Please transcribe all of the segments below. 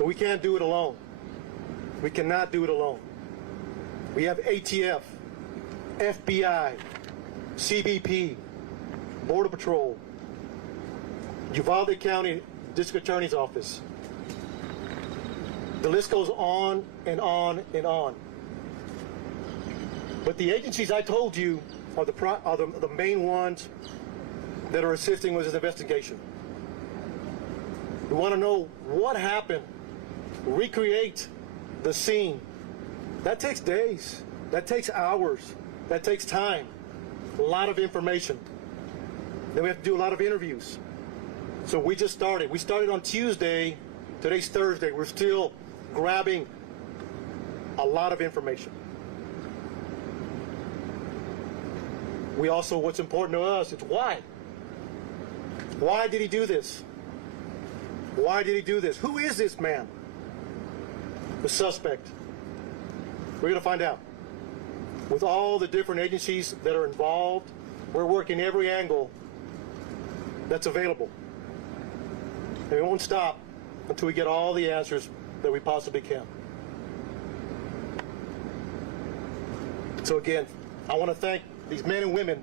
But we can't do it alone. We cannot do it alone. We have ATF, FBI, CBP, Border Patrol, Uvalde County District Attorney's Office. The list goes on and on and on. But the agencies I told you are the main ones that are assisting with this investigation. We want to know what happened, recreate the scene. That takes days, that takes hours, that takes time, a lot of information. Then we have to do a lot of interviews. So we just started. We started on Tuesday, today's Thursday. We're still grabbing a lot of information. We also, what's important to us, is why. Why did he do this? Why did he do this? Who is this man? The suspect. We're going to find out. With all the different agencies that are involved, we're working every angle that's available. And we won't stop until we get all the answers that we possibly can. So again, I want to thank these men and women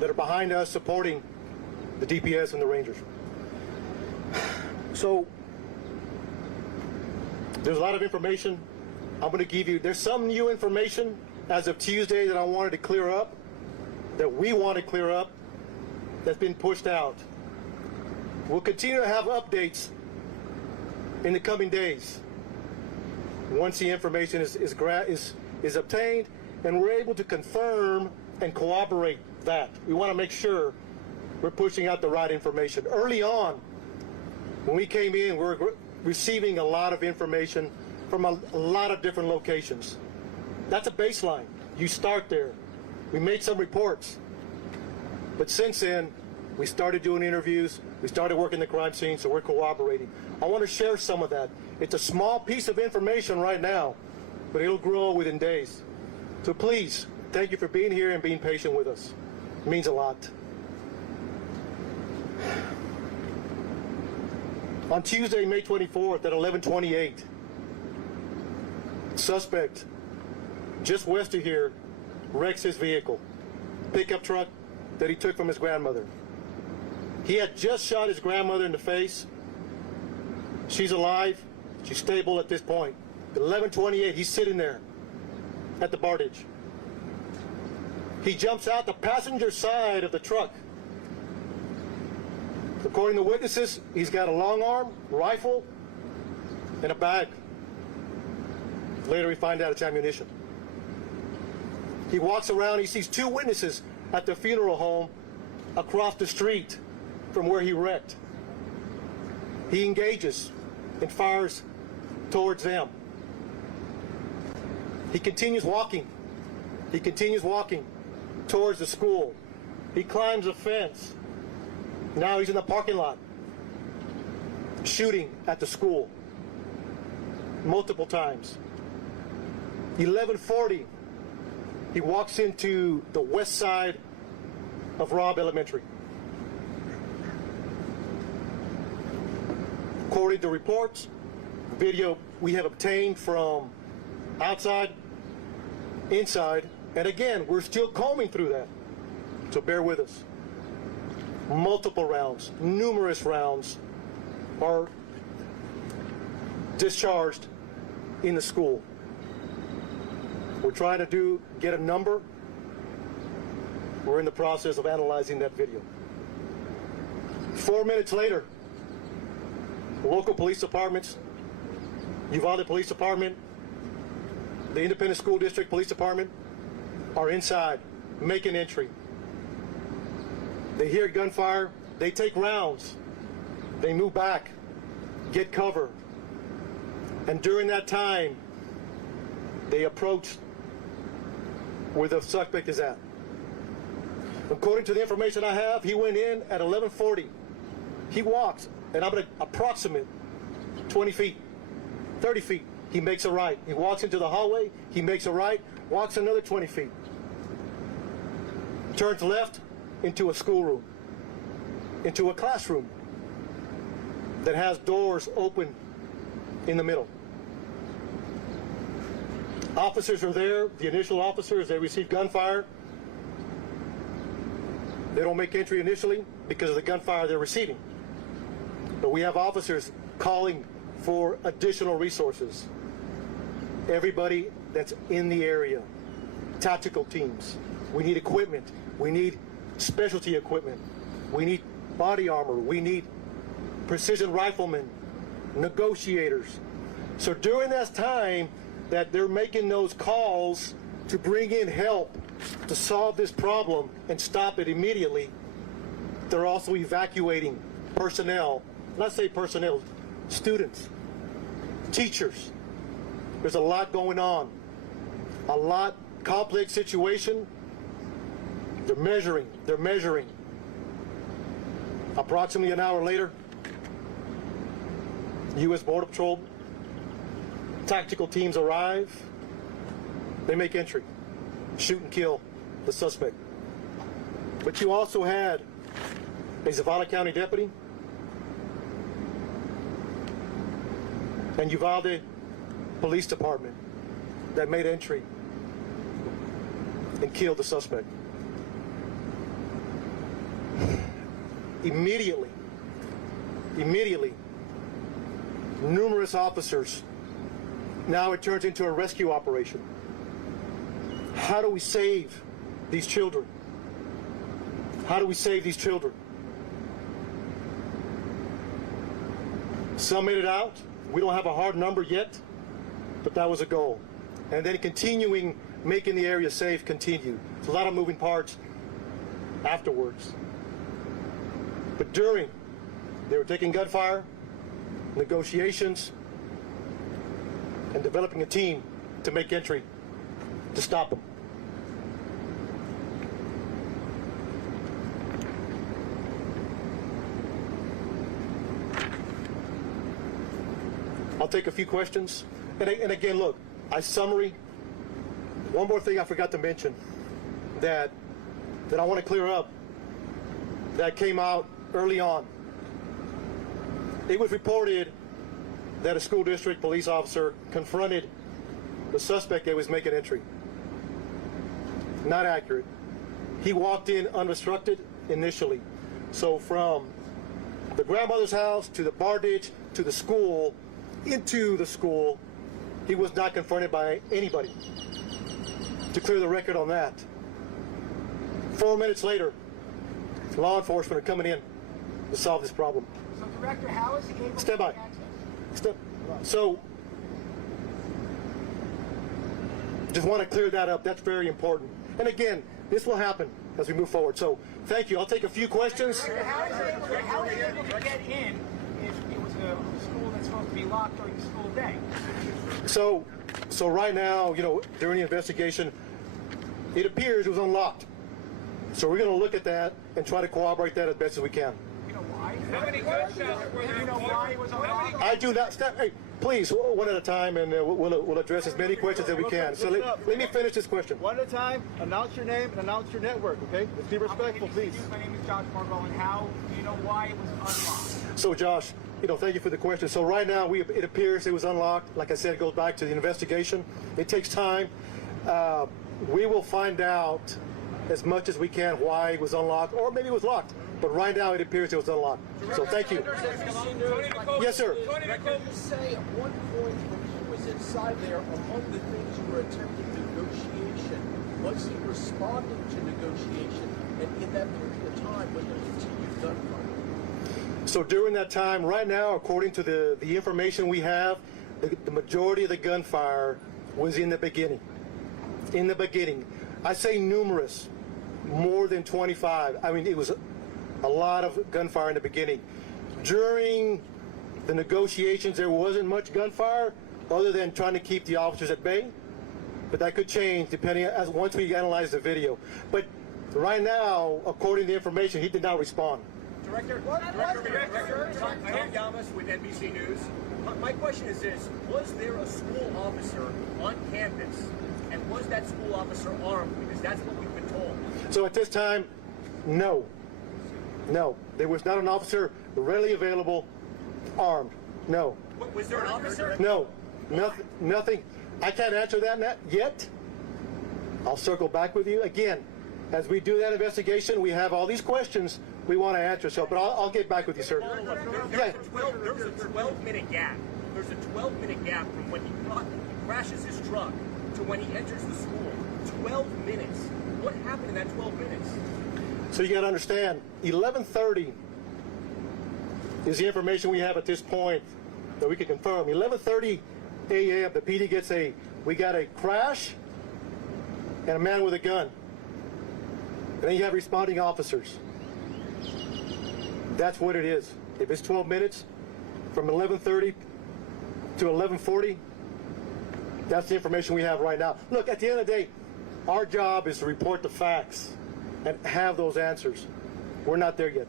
that are behind us supporting the DPS and the Rangers. So there's a lot of information I'm going to give you. There's some new information as of Tuesday that I wanted to clear up, that we want to clear up, that's been pushed out. We'll continue to have updates in the coming days once the information is obtained and we're able to confirm and corroborate that. We want to make sure we're pushing out the right information. Early on, when we came in, we were receiving a lot of information from a lot of different locations. That's a baseline. You start there. We made some reports. But since then, we started doing interviews. We started working the crime scene, so we're cooperating. I want to share some of that. It's a small piece of information right now, but it'll grow within days. So please, thank you for being here and being patient with us. It means a lot. On Tuesday, May 24th at 11:28, suspect just west of here wrecks his vehicle, pickup truck that he took from his grandmother. He had just shot his grandmother in the face. She's alive. She's stable at this point. At 11:28, he's sitting there at the Bardage. He jumps out the passenger side of the truck. According to witnesses, he's got a long arm, rifle, and a bag. Later we find out it's ammunition. He walks around, he sees two witnesses at the funeral home across the street from where he wrecked. He engages and fires towards them. He continues walking. He continues walking towards the school. He climbs a fence. Now he's in the parking lot, shooting at the school multiple times. 11:40, he walks into the west side of Robb Elementary. According to reports, video we have obtained from outside, inside, and again, we're still combing through that, so bear with us. Multiple rounds, numerous rounds are discharged in the school. We're trying to get a number. We're in the process of analyzing that video. 4 minutes later, local police departments, Uvalde Police Department, the Independent School District Police Department are inside, making entry. They hear gunfire, they take rounds, they move back, get cover. And during that time, they approach where the suspect is at. According to the information I have, he went in at 11:40. He walks, and I'm going to approximate 20 feet, 30 feet. He makes a right. He walks into the hallway, he makes a right, walks another 20 feet. Turns left into a schoolroom, into a classroom. that has doors open in the middle. Officers are there, the initial officers, they receive gunfire. They don't make entry initially because of the gunfire they're receiving. But we have officers calling for additional resources. Everybody that's in the area, tactical teams. We need equipment. We need specialty equipment. We need body armor. We need precision riflemen, negotiators. So during that time that they're making those calls to bring in help to solve this problem and stop it immediately, they're also evacuating personnel. Not say personnel, students, teachers. There's a lot going on. A lot complex situation. They're measuring. Approximately an hour later, U.S. Border Patrol tactical teams arrive. They make entry, shoot and kill the suspect. But you also had a Uvalde County deputy and Uvalde Police Department that made entry and killed the suspect. Immediately, numerous officers. Now it turns into a rescue operation. How do we save these children? How do we save these children? Some made it out. We don't have a hard number yet, but that was a goal. And then continuing, making the area safe continued. It's a lot of moving parts afterwards. But during, they were taking gunfire, negotiations, and developing a team to make entry to stop them. I'll take a few questions. And again, look, summary. One more thing I forgot to mention that I want to clear up that came out early on. It was reported that a school district police officer confronted the suspect that was making entry. Not accurate. He walked in unobstructed initially. So from the grandmother's house to the bar ditch to the school, into the school, he was not confronted by anybody. To clear the record on that. 4 minutes later, law enforcement are coming in to solve this problem. So, Director, how is he able Stand by. to access? So, just want to clear that up. That's very important. And again, this will happen as we move forward. So, thank you. I'll take a few questions. How is he able to get in if it was a school that's supposed to be locked during the school day? So right now, during the investigation, it appears it was unlocked. So we're going to look at that and try to corroborate that as best as we can. You know why? How many gunshots were there? You know why it was unlocked? I do not. Hey, please, one at a time, and we'll address as many questions as we can. So let me finish this question. One at a time. Announce your name and announce your network. Okay? Let's be respectful, please. My name is Josh Margot, and how do you know why it was unlocked? So, Josh, thank you for the question. So right now, it appears it was unlocked. Like I said, it goes back to the investigation. It takes time. We will find out as much as we can why it was unlocked, or maybe it was locked. But right now, it appears it was unlocked. So thank you. Yes, sir. Can you say at one point when he was inside there, among the things you were attempting negotiation, was he responding to negotiation? And in that period of time, was there continued gunfire? So during that time, right now, according to the information we have, the majority of the gunfire was in the beginning. In the beginning. I say numerous, more than 25. I mean, it was a lot of gunfire in the beginning. During the negotiations, there wasn't much gunfire other than trying to keep the officers at bay. But that could change depending once we analyze the video. But right now, according to the information, he did not respond. Director, I am Yamas with NBC News. My question is this: was there a school officer on campus, and was that school officer armed? Because that's what we've been told. So at this time, no. There was not an officer readily available armed. No. Was there an officer? No. Nothing. I can't answer that yet. I'll circle back with you. Again, as we do that investigation, we have all these questions we want to answer. So, but I'll get back with you, sir. Yeah. There's a 12-minute gap. There's a 12-minute gap from when he crashes his truck to when he enters the school. 12 minutes. What happened in that 12 minutes? So you got to understand, 11:30 is the information we have at this point that we can confirm. 11:30 a.m. the PD gets we got a crash and a man with a gun. And then you have responding officers. That's what it is. If it's 12 minutes, from 11:30 to 11:40, that's the information we have right now. Look, at the end of the day, our job is to report the facts and have those answers. We're not there yet.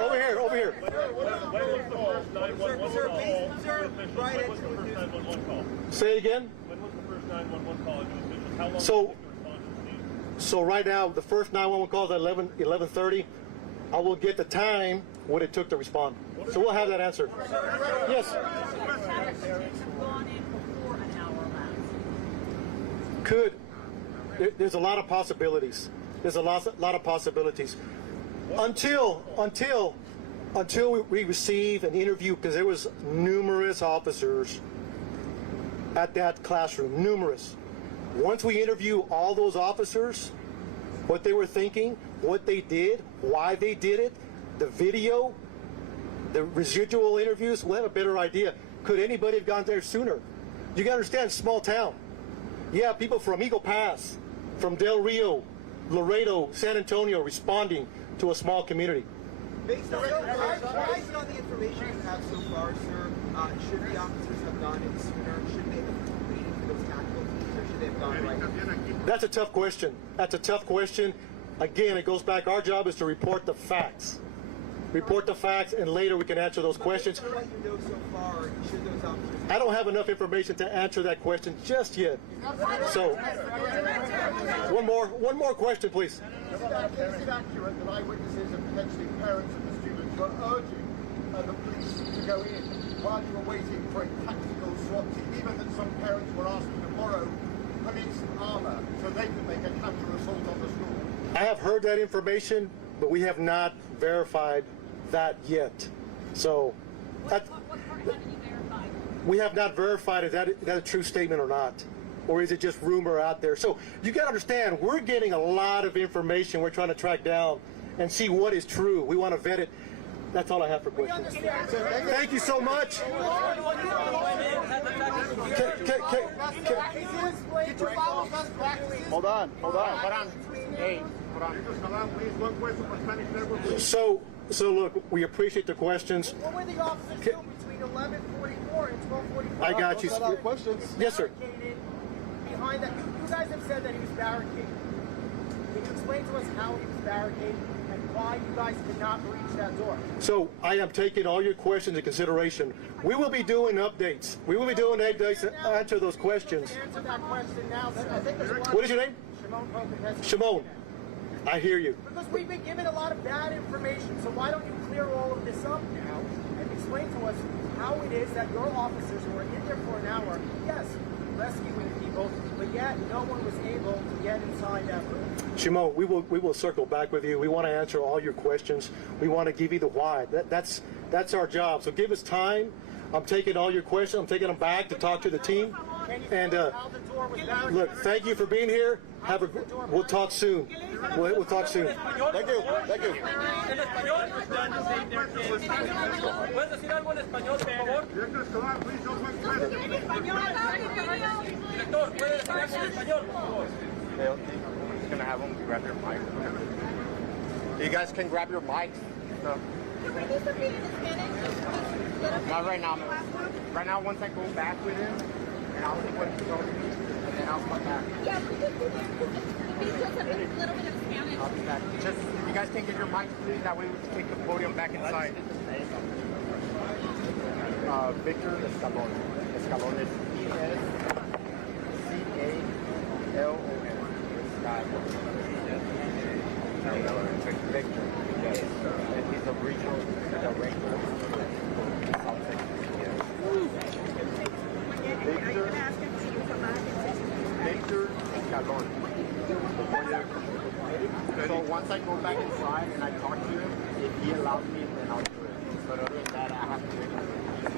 Over here, over here. When was the first 911 call? Say it again. When was the first 911 call? How long So- did it respond to the scene? So right now, the first 911 call is at 11:30. I will get the time what it took to respond. So we'll have that answer. Yes. Could. There's a lot of possibilities. There's a lot of possibilities. Until we receive an interview, because there was numerous officers at that classroom, numerous. Once we interview all those officers, what they were thinking, what they did, why they did it, the video, the residual interviews, we'll have a better idea. Could anybody have gone there sooner? You gotta understand, small town. You have people from Eagle Pass, from Del Rio, Laredo, San Antonio responding to a small community. Based on the information you have so far, sir, should the officers have gone in sooner? Should they have waited for those tactical teams, or should they have gone right? That's a tough question. That's a tough question. Again, it goes back, our job is to report the facts. Report the facts, and later we can answer those questions. Based on what you know so far, should those officers... I don't have enough information to answer that question just yet. So, one more question, please. Is it accurate that eyewitnesses and potentially parents of the students were urging the police to go in while you were waiting for a tactical SWAT team, even that some parents were asking to borrow police armor so they could make a counter assault on the school? I have heard that information, but we have not verified that yet. So, What part haven't you verified? we have not verified is that a true statement or not, or is it just rumor out there? So you got to understand, we're getting a lot of information we're trying to track down and see what is true. We want to vet it. That's all I have for questions. Thank you so much. Hold on. Hey, hold on. So look, we appreciate the questions. What were the officers doing between 11:44 and 12:45? I got you. Those are our questions. Yes, sir. Barricaded behind that. You guys have said that he was barricaded. Can you explain to us how he was barricaded and why you guys could not reach that door? So I am taking all your questions into consideration. We will be doing updates. We will be doing updates to answer those questions. Answer that question now. I think there's a lot What is your name? Shimon Kogan. Shimon. I hear you. Because we've been given a lot of bad information, so why don't you clear all of this up now and explain to us how it is that your officers who were in there for an hour, yes, rescuing people, but yet no one was able to get inside that room. Shimon, we will circle back with you. We want to answer all your questions. We want to give you the why. That's our job. So give us time. I'm taking all your questions. I'm taking them back to talk to the team. And How the door was barricaded. look, thank you for being here. We'll talk soon. We'll talk soon. Thank you. En español. ¿Puedes decir algo en español, por favor? Director, ¿puede decir algo en español, por favor? Just gonna have them grab their mic. You guys can grab your mics. So. Not right now. Right now, once I go back with him, and I'll see what he's going, and then I'll come back. Yeah, we could do that because the video's a little bit of Spanish. I'll be back. Just, if you guys can get your mics, please, that way we can take the podium back inside. Victor Escalon. Escalon is E-S-C-A-L-O-N. Victor, yes. And he's a regional director. calor. So once I go back inside and I talk to him, if he allows me, then I'll